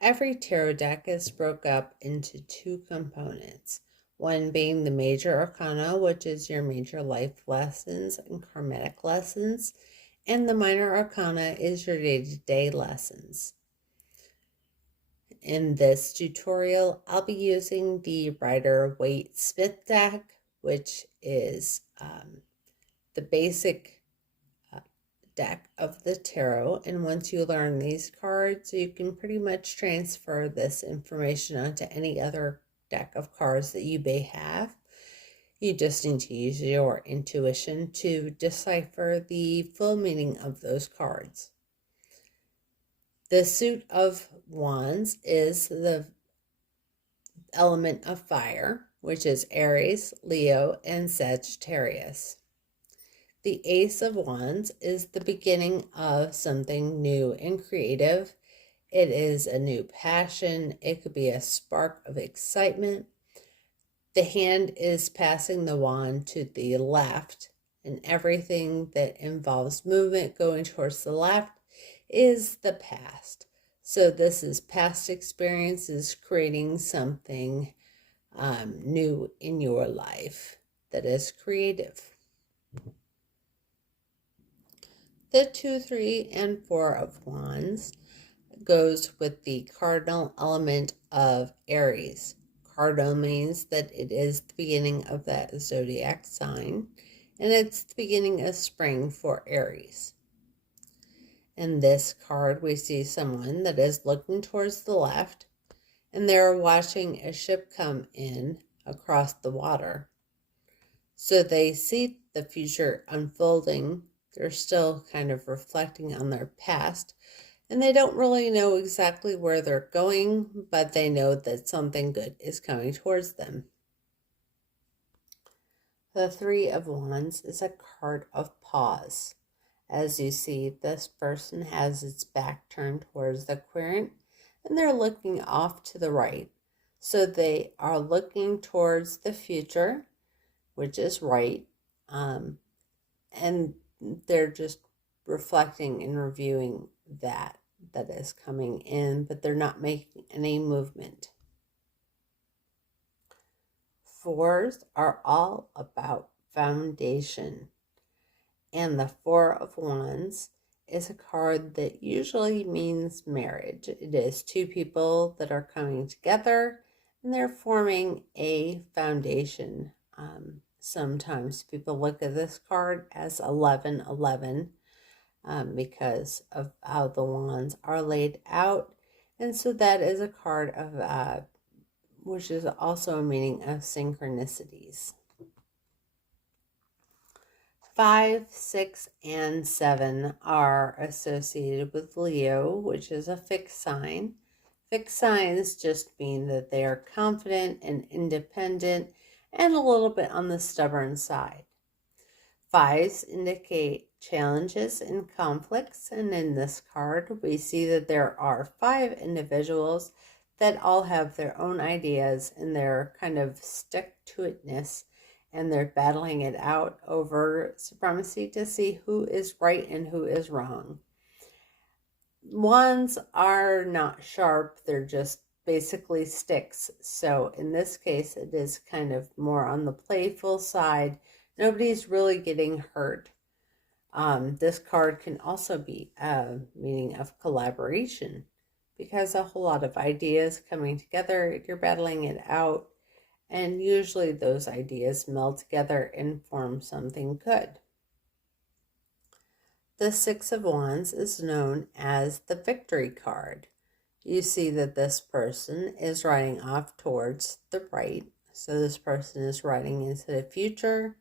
Every tarot deck is broken up into two components, one being the major arcana, which is your major life lessons and karmatic lessons, and the minor arcana is your day-to-day lessons. In this tutorial, I'll be using the Rider-Waite-Smith deck, which is the basic deck of the tarot, and once you learn these cards, you can pretty much transfer this information onto any other deck of cards that you may have. You just need to use your intuition to decipher the full meaning of those cards. The suit of wands is the element of fire, which is Aries, Leo, and Sagittarius. The Ace of Wands is the beginning of something new and creative. It is a new passion. It could be a spark of excitement. The hand is passing the wand to the left, and everything that involves movement going towards the left is the past. So this is past experiences creating something new in your life that is creative. The 2, 3, and 4 of wands goes with the cardinal element of Aries. Cardinal means that it is the beginning of that zodiac sign, and it's the beginning of spring for Aries. In this card, we see someone that is looking towards the left, and they're watching a ship come in across the water. So they see the future unfolding. They're still kind of reflecting on their past, and they don't really know exactly where they're going, but they know that something good is coming towards them. The 3 of Wands is a card of pause. As you see, this person has its back turned towards the querent, and they're looking off to the right. So they are looking towards the future, which is right, and they're just reflecting and reviewing that is coming in, but they're not making any movement. 4s are all about foundation, and the 4 of Wands is a card that usually means marriage. It is two people that are coming together and they're forming a foundation. Sometimes people look at this card as 1111 because of how the wands are laid out. And so that is a card of, which is also a meaning of synchronicities. 5, 6, and 7 are associated with Leo, which is a fixed sign. Fixed signs just mean that they are confident and independent and a little bit on the stubborn side. 5s indicate challenges and conflicts, and in this card we see that there are 5 individuals that all have their own ideas and their kind of stick-to-itness, and they're battling it out over supremacy to see who is right and who is wrong. Wands are not sharp, they're just basically sticks. So in this case, it is kind of more on the playful side. Nobody's really getting hurt. This card can also be a meaning of collaboration because a whole lot of ideas coming together, you're battling it out, and usually those ideas meld together and form something good. The 6 of Wands is known as the victory card. You see that this person is riding off towards the right. So this person is riding into the future,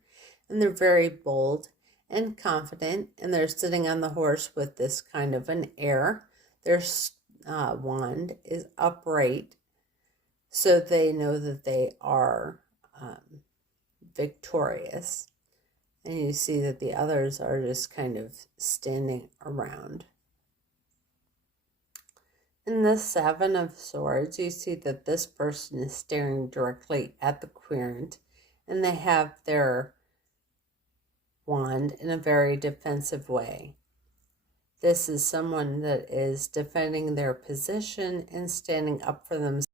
and they're very bold and confident, and they're sitting on the horse with this kind of an air. Their wand is upright, so they know that they are victorious. And you see that the others are just kind of standing around. In the 7 of Swords, you see that this person is staring directly at the querent, and they have their wand in a very defensive way. This is someone that is defending their position and standing up for themselves.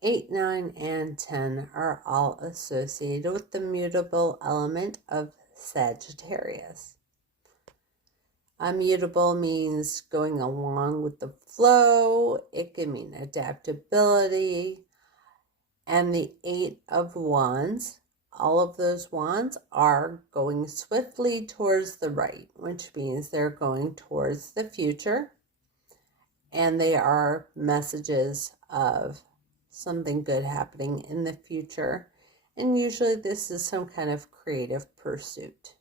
8, 9, and 10 are all associated with the mutable element of Sagittarius. Immutable means going along with the flow. It can mean adaptability. And the 8 of Wands, all of those wands are going swiftly towards the right, which means they're going towards the future. And they are messages of something good happening in the future. And usually this is some kind of creative pursuit.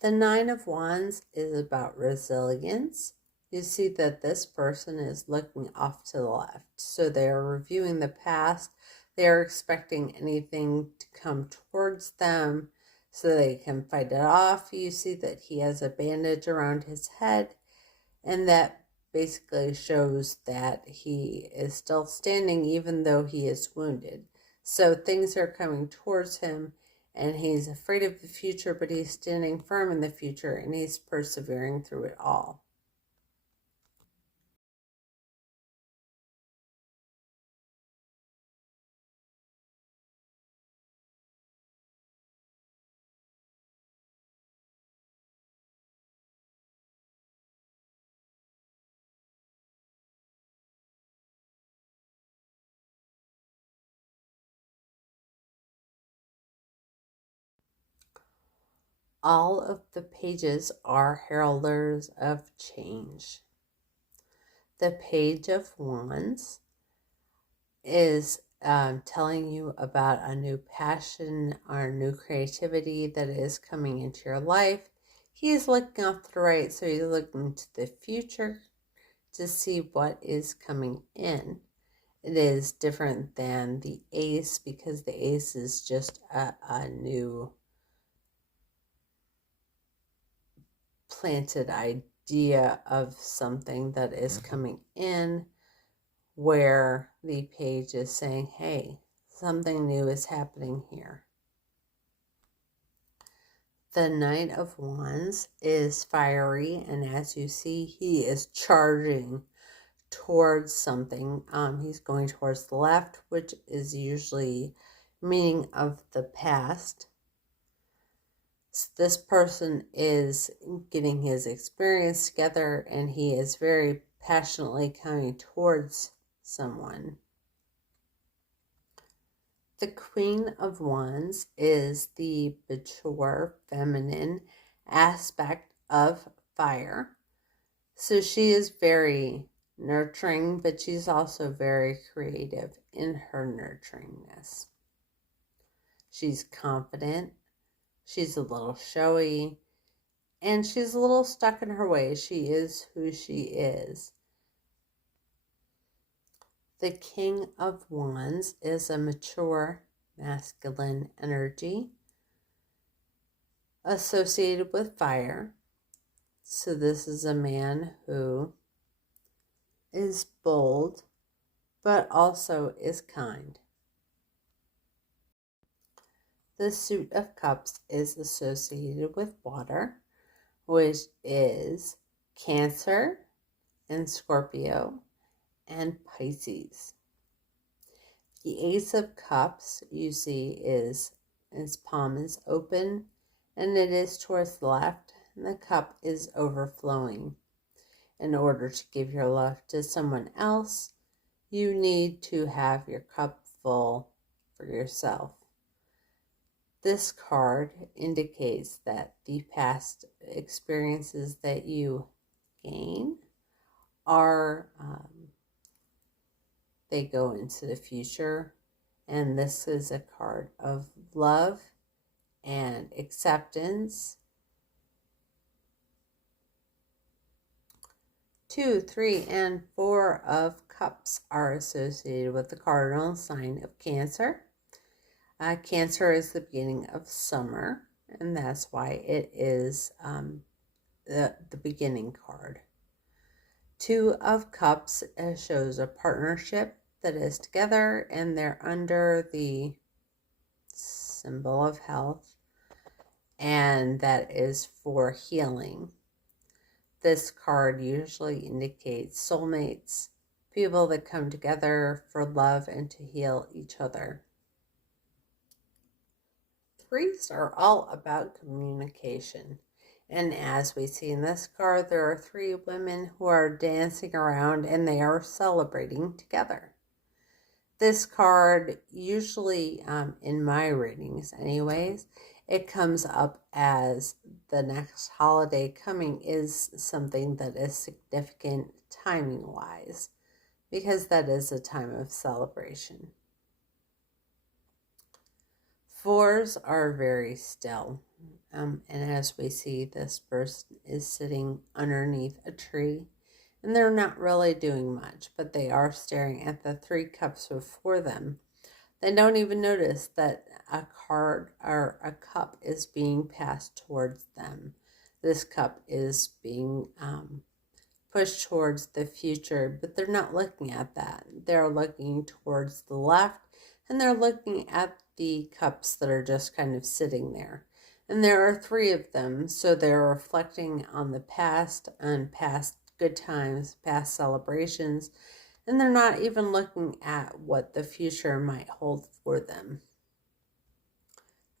The 9 of Wands is about resilience. You see that this person is looking off to the left. So they are reviewing the past. They are expecting anything to come towards them so they can fight it off. You see that he has a bandage around his head, and that basically shows that he is still standing even though he is wounded. So things are coming towards him, and he's afraid of the future, but he's standing firm in the future, and he's persevering through it all. All of the pages are heralders of change. The Page of Wands is telling you about a new passion or new creativity that is coming into your life. He is looking off to the right, so he's looking to the future to see what is coming in. It is different than the Ace because the Ace is just a new planted idea of something that is coming in, where the page is saying, hey, something new is happening here. The Knight of Wands is fiery, and as you see, he is charging towards something. He's going towards the left, which is usually meaning of the past. This person is getting his experience together, and he is very passionately coming towards someone. The Queen of Wands is the mature feminine aspect of fire. So she is very nurturing, but she's also very creative in her nurturingness. She's confident. She's a little showy, and she's a little stuck in her ways. She is who she is. The King of Wands is a mature masculine energy associated with fire. So this is a man who is bold, but also is kind. The Suit of Cups is associated with water, which is Cancer and Scorpio and Pisces. The Ace of Cups you see is his palm is open, and it is towards the left, and the cup is overflowing. In order to give your love to someone else, you need to have your cup full for yourself. This card indicates that the past experiences that you gain are, they go into the future. And this is a card of love and acceptance 2, 3, and 4 of Cups are associated with the cardinal sign of Cancer. Cancer is the beginning of summer, and that's why it is the beginning card. 2 of Cups shows a partnership that is together, and they're under the symbol of health, and that is for healing. This card usually indicates soulmates, people that come together for love and to heal each other. 3s are all about communication. And as we see in this card, there are 3 women who are dancing around and they are celebrating together. This card, usually in my readings anyways, it comes up as the next holiday coming is something that is significant timing-wise, because that is a time of celebration. 4s are very still. And as we see, this person is sitting underneath a tree, and they're not really doing much, but they are staring at the 3 cups before them. They don't even notice that a card or a cup is being passed towards them. This cup is being pushed towards the future, but they're not looking at that. They're looking towards the left, and they're looking at the cups that are just kind of sitting there. And there are 3 of them, so they're reflecting on the past and past good times, past celebrations, and they're not even looking at what the future might hold for them.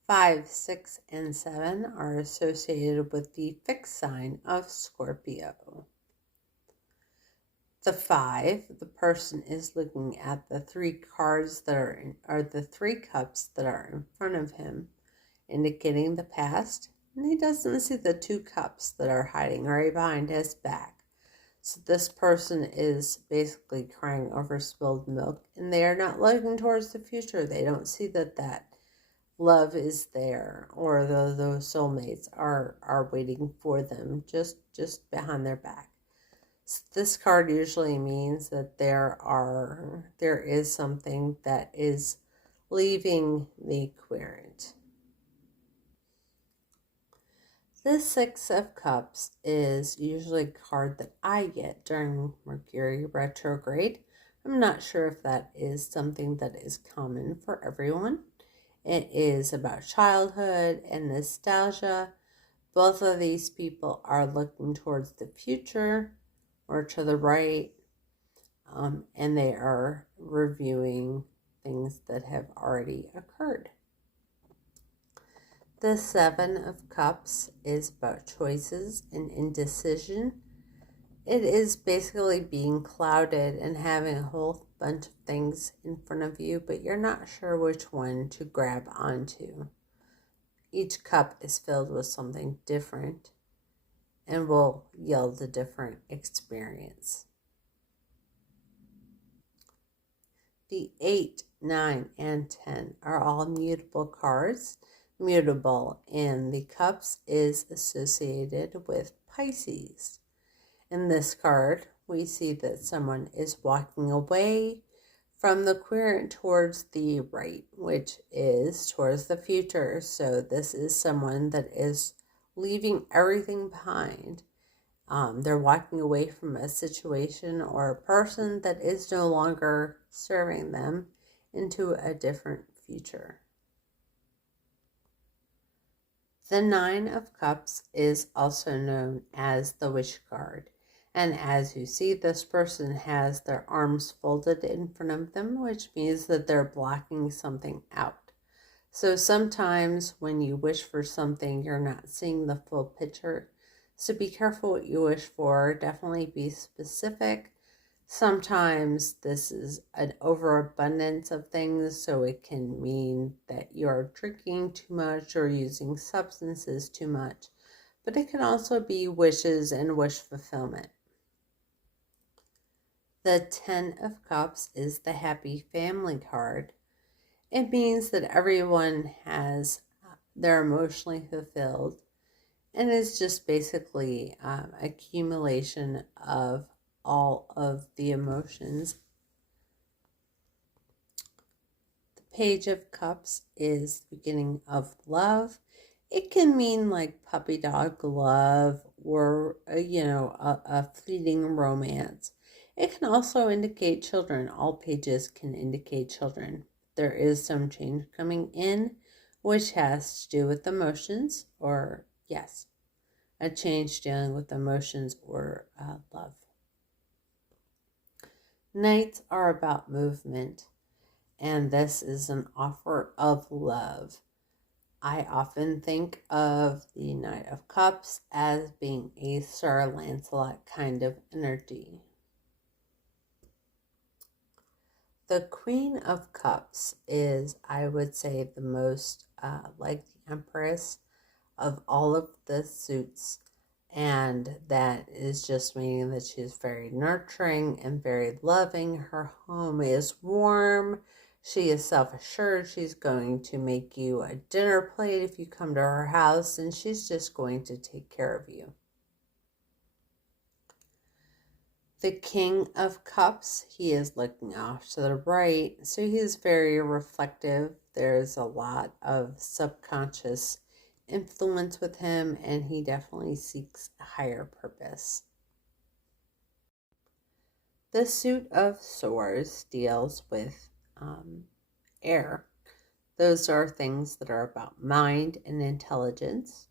5, 6, and 7 are associated with the fixed sign of Scorpio. The 5, the person is looking at the 3 cards that are the 3 cups that are in front of him, indicating the past, and he doesn't see the 2 cups that are hiding right behind his back. So this person is basically crying over spilled milk, and they are not looking towards the future. They don't see that love is there, or those soulmates are waiting for them just behind their back. So this card usually means that there is something that is leaving the querent. The 6 of Cups is usually a card that I get during Mercury retrograde. I'm not sure if that is something that is common for everyone. It is about childhood and nostalgia. Both of these people are looking towards the future or to the right, and they are reviewing things that have already occurred. The 7 of Cups is about choices and indecision. It is basically being clouded and having a whole bunch of things in front of you, but you're not sure which one to grab onto. Each cup is filled with something different and will yield a different experience. The 8, 9, and 10 are all mutable cards. Mutable in the cups is associated with Pisces. In this card, we see that someone is walking away from the querent towards the right, which is towards the future. So this is someone that is leaving everything behind. They're walking away from a situation or a person that is no longer serving them into a different future. The 9 of Cups is also known as the Wish card. And as you see, this person has their arms folded in front of them, which means that they're blocking something out. So sometimes when you wish for something, you're not seeing the full picture. So be careful what you wish for. Definitely be specific. Sometimes this is an overabundance of things, so it can mean that you're drinking too much or using substances too much. But it can also be wishes and wish fulfillment. The 10 of Cups is the Happy Family card. It means that everyone they're emotionally fulfilled, and it's just basically accumulation of all of the emotions. The Page of Cups is the beginning of love. It can mean like puppy dog love or, a fleeting romance. It can also indicate children. All pages can indicate children. There is some change coming in, which has to do with emotions, or yes, a change dealing with emotions or love. Knights are about movement, and this is an offer of love. I often think of the Knight of Cups as being a Sir Lancelot kind of energy. The Queen of Cups is, I would say, the most like the Empress of all of the suits, and that is just meaning that she's very nurturing and very loving. Her home is warm. She is self-assured. She's going to make you a dinner plate if you come to her house, and she's just going to take care of you. The King of Cups, he is looking off to the right, so he is very reflective. There's a lot of subconscious influence with him, and he definitely seeks a higher purpose. The Suit of Swords deals with air. Those are things that are about mind and intelligence.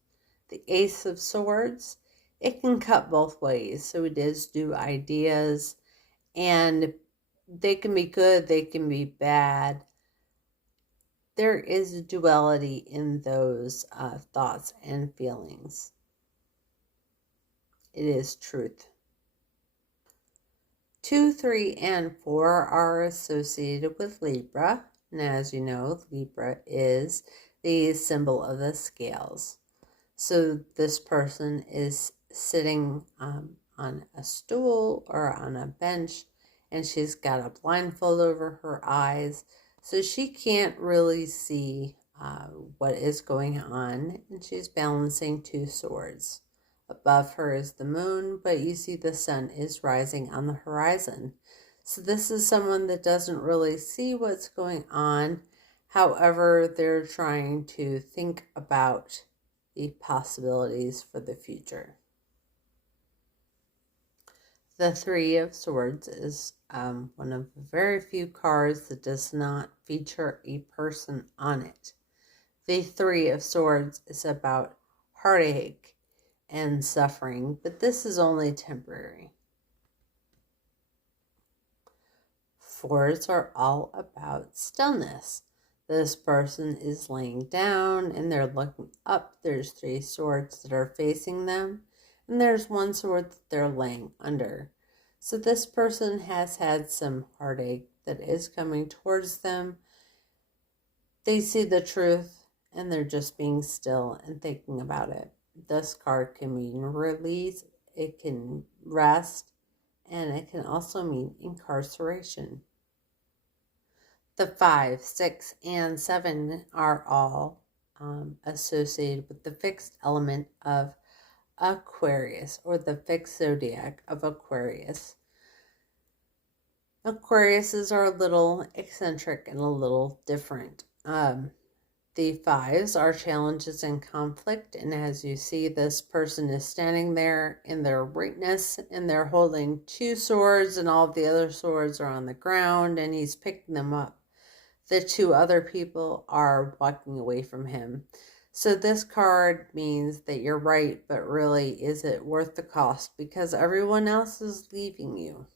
The Ace of Swords, it can cut both ways. So it is due ideas, and they can be good, they can be bad. There is a duality in those thoughts and feelings. It is truth. 2, 3, and 4 are associated with Libra. And as you know, Libra is the symbol of the scales. So this person is sitting on a stool or on a bench, and she's got a blindfold over her eyes. So she can't really see what is going on, and she's balancing 2 swords. Above her is the moon, but you see the sun is rising on the horizon. So this is someone that doesn't really see what's going on. However, they're trying to think about the possibilities for the future. The 3 of Swords is one of the very few cards that does not feature a person on it. The 3 of Swords is about heartache and suffering, but this is only temporary. 4s are all about stillness. This person is laying down and they're looking up. There's 3 swords that are facing them, and there's 1 sword that they're laying under. So this person has had some heartache that is coming towards them. They see the truth and they're just being still and thinking about it. This card can mean release, it can rest, and it can also mean incarceration. The 5, 6, and 7 are all associated with the fixed element of Aquarius, or the fixed zodiac of Aquarius. Aquariuses are a little eccentric and a little different. The 5s are challenges and conflict, and as you see, this person is standing there in their rightness, and they're holding 2 swords, and all of the other swords are on the ground, and he's picking them up. The 2 other people are walking away from him. So this card means that you're right, but really, is it worth the cost? Because everyone else is leaving you.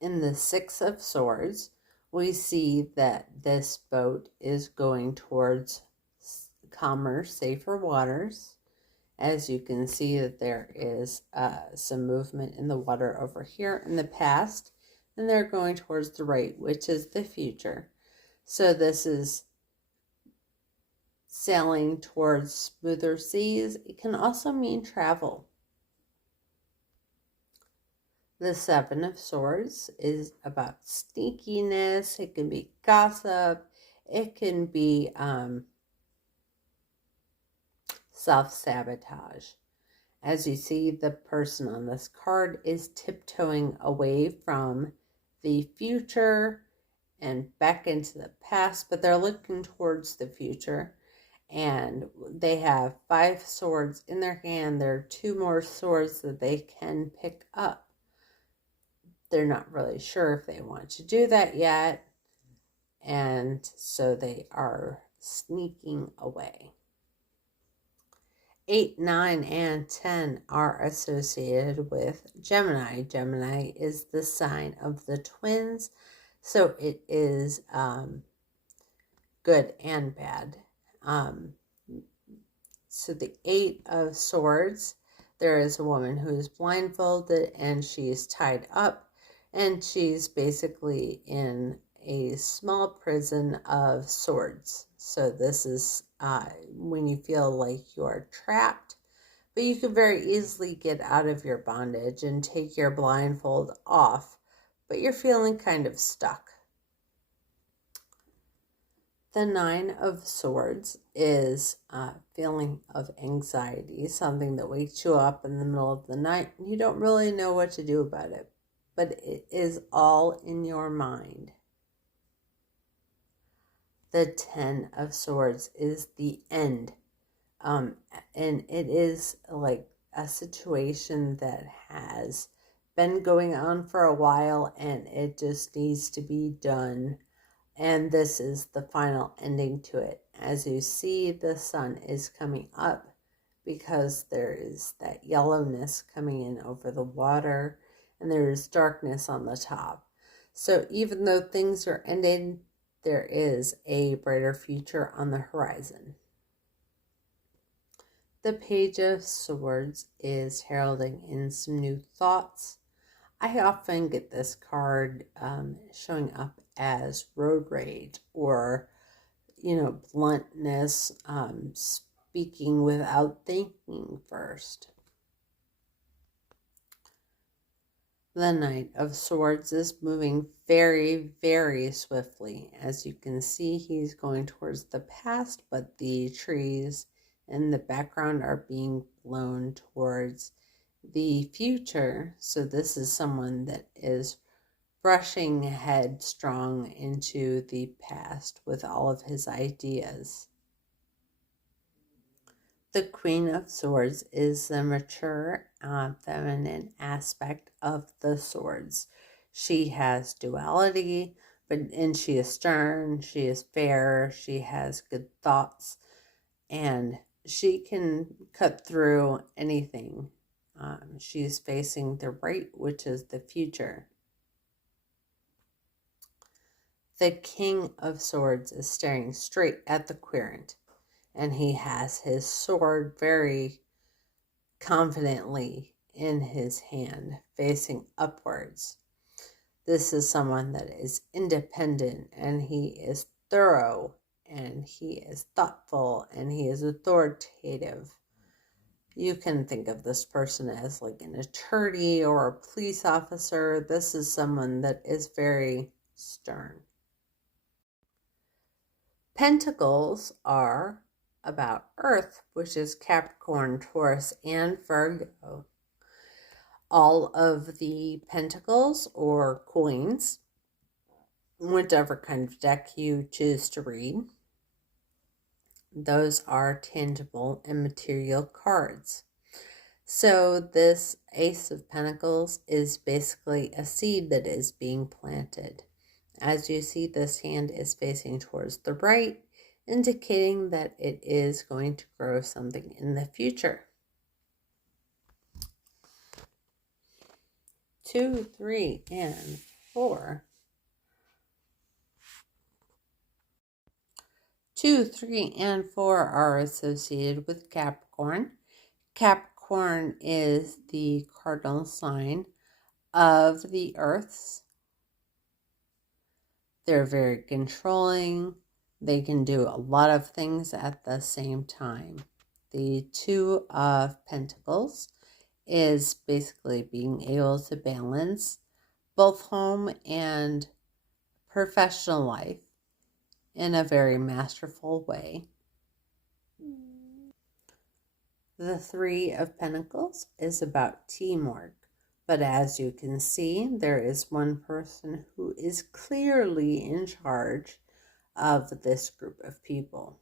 In the 6 of Swords, we see that this boat is going towards calmer, safer waters. As you can see that there is some movement in the water over here in the past, and they're going towards the right, which is the future. So this is sailing towards smoother seas. It can also mean travel. The 7 of Swords is about sneakiness. It can be gossip. It can be self-sabotage. As you see, the person on this card is tiptoeing away from the future and back into the past, but they're looking towards the future. And they have 5 swords in their hand. There are 2 more swords that they can pick up. They're not really sure if they want to do that yet, and so they are sneaking away. 8, 9, and 10 are associated with Gemini. Gemini is the sign of the twins, so it is good and bad. So the 8 of Swords, there is a woman who is blindfolded and she's tied up, and she's basically in a small prison of swords. So this is when you feel like you're trapped, but you can very easily get out of your bondage and take your blindfold off, but you're feeling kind of stuck. The 9 of Swords is a feeling of anxiety, something that wakes you up in the middle of the night and you don't really know what to do about it, but it is all in your mind. The 10 of Swords is the end, and it is like a situation that has been going on for a while and it just needs to be done. And this is the final ending to it. As you see, the sun is coming up because there is that yellowness coming in over the water and there is darkness on the top. So even though things are ending, there is a brighter future on the horizon. The Page of Swords is heralding in some new thoughts. I often get this card showing up as road rage or, bluntness, speaking without thinking first. The Knight of Swords is moving very, very swiftly. As you can see, he's going towards the past, but the trees in the background are being blown towards the future. So this is someone that is rushing headstrong into the past with all of his ideas. The Queen of Swords is the mature, feminine aspect of the swords. She has duality, and she is stern, she is fair, she has good thoughts, and she can cut through anything. She's facing the right, which is the future. The King of Swords is staring straight at the querent, and he has his sword very confidently in his hand, facing upwards. This is someone that is independent, and he is thorough, and he is thoughtful, and he is authoritative. You can think of this person as like an attorney or a police officer. This is someone that is very stern. Pentacles are about Earth, which is Capricorn, Taurus, and Virgo. All of the pentacles or coins, whichever kind of deck you choose to read, those are tangible and material cards. So this Ace of Pentacles is basically a seed that is being planted. As you see, this hand is facing towards the right, indicating that it is going to grow something in the future. 2, 3, and 4. 2, 3, and 4 are associated with Capricorn. Capricorn is the cardinal sign of the Earths. They're very controlling. They can do a lot of things at the same time. The 2 of Pentacles is basically being able to balance both home and professional life in a very masterful way. The Three of Pentacles is about teamwork, but as you can see, there is one person who is clearly in charge of this group of people.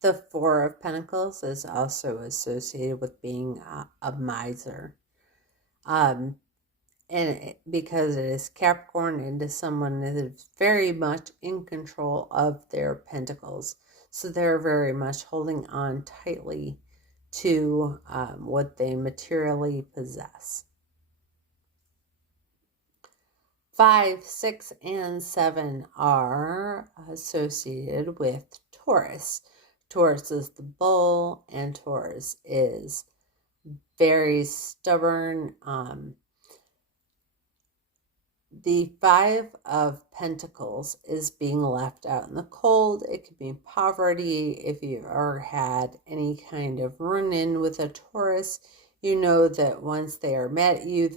The Four of Pentacles is also associated with being a miser. Because it is Capricorn, into someone that is very much in control of their pentacles. So they're very much holding on tightly to what they materially possess. 5, 6, and 7 are associated with Taurus. Taurus is the bull, and Taurus is very stubborn. The 5 of Pentacles is being left out in the cold. It could be poverty. If you've ever had any kind of run-in with a Taurus, you know that once they are mad at you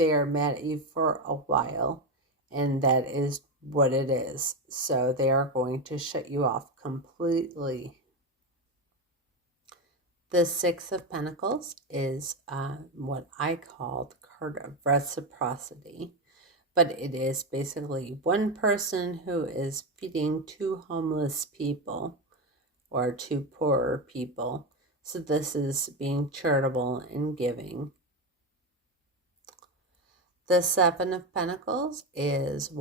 for a while. And that is what it is. So they are going to shut you off completely. The 6 of Pentacles is what I call the card of reciprocity. But it is basically one person who is feeding 2 homeless people or 2 poorer people. So this is being charitable and giving. The 7 of Pentacles is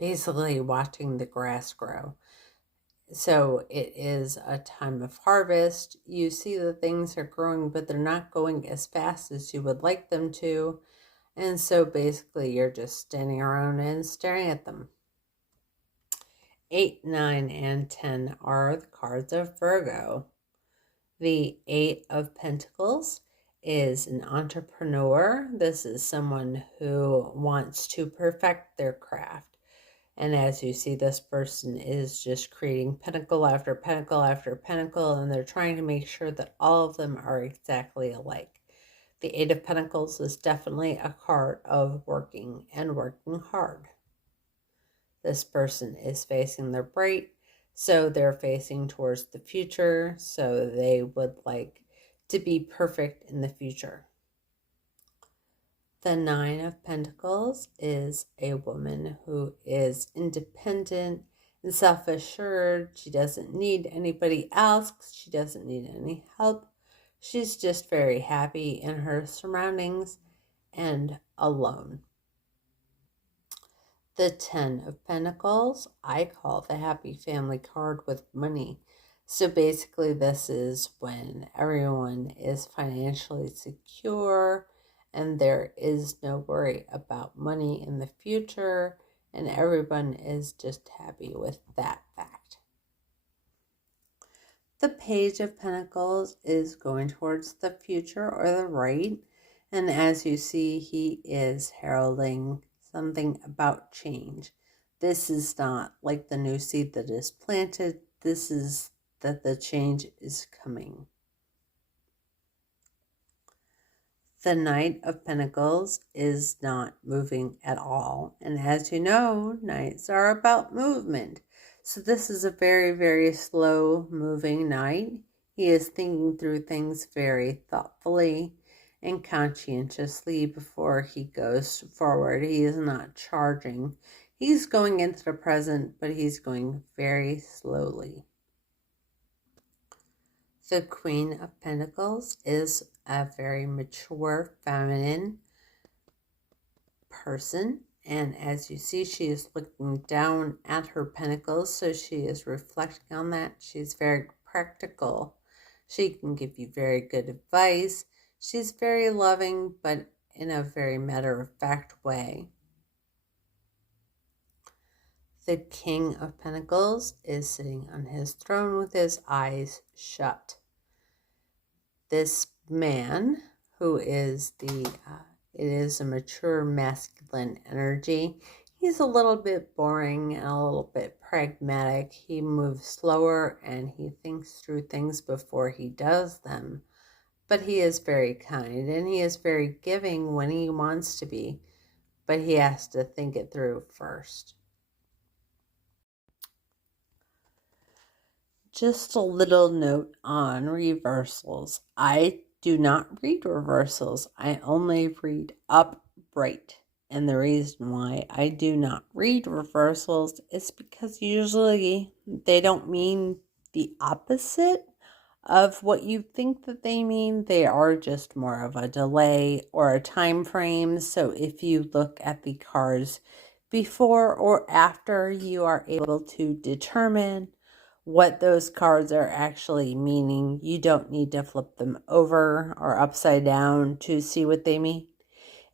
basically watching the grass grow. So it is a time of harvest. You see that things are growing, but they're not going as fast as you would like them to. And so basically you're just standing around and staring at them. 8, 9, and 10 are the cards of Virgo. The 8 of Pentacles is an entrepreneur. This is someone who wants to perfect their craft. And as you see, this person is just creating pentacle after pentacle after pentacle, and they're trying to make sure that all of them are exactly alike. The 8 of Pentacles is definitely a card of working and working hard. This person is facing their right, so they're facing towards the future, so they would like to be perfect in the future. The 9 of Pentacles is a woman who is independent and self-assured. She doesn't need anybody else. She doesn't need any help. She's just very happy in her surroundings and alone. The 10 of Pentacles, I call the happy family card with money. So basically this is when everyone is financially secure and there is no worry about money in the future, and everyone is just happy with that fact. The Page of Pentacles is going towards the future or the right, and as you see, he is heralding something about change. This is not like the new seed that is planted. This is that the change is coming. The Knight of Pentacles is not moving at all. And as you know, knights are about movement. So this is a very, very slow moving knight. He is thinking through things very thoughtfully and conscientiously before he goes forward. He is not charging. He's going into the present, but he's going very slowly. The Queen of Pentacles is a very mature, feminine person. And as you see, she is looking down at her pentacles, so she is reflecting on that. She's very practical. She can give you very good advice. She's very loving, but in a very matter-of-fact way. The King of Pentacles is sitting on his throne with his eyes shut. This man, who is it is a mature masculine energy. He's a little bit boring and a little bit pragmatic. He moves slower and he thinks through things before he does them. But he is very kind and he is very giving when he wants to be. But he has to think it through first. Just a little note on reversals. I do not read reversals. I only read upright. And the reason why I do not read reversals is because usually they don't mean the opposite of what you think that they mean. They are just more of a delay or a time frame. So if you look at the cards before or after, you are able to determine what those cards are actually meaning. You don't need to flip them over or upside down to see what they mean.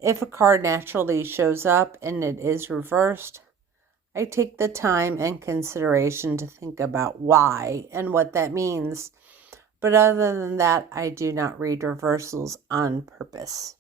If a card naturally shows up and it is reversed, I take the time and consideration to think about why and what that means. But other than that, I do not read reversals on purpose.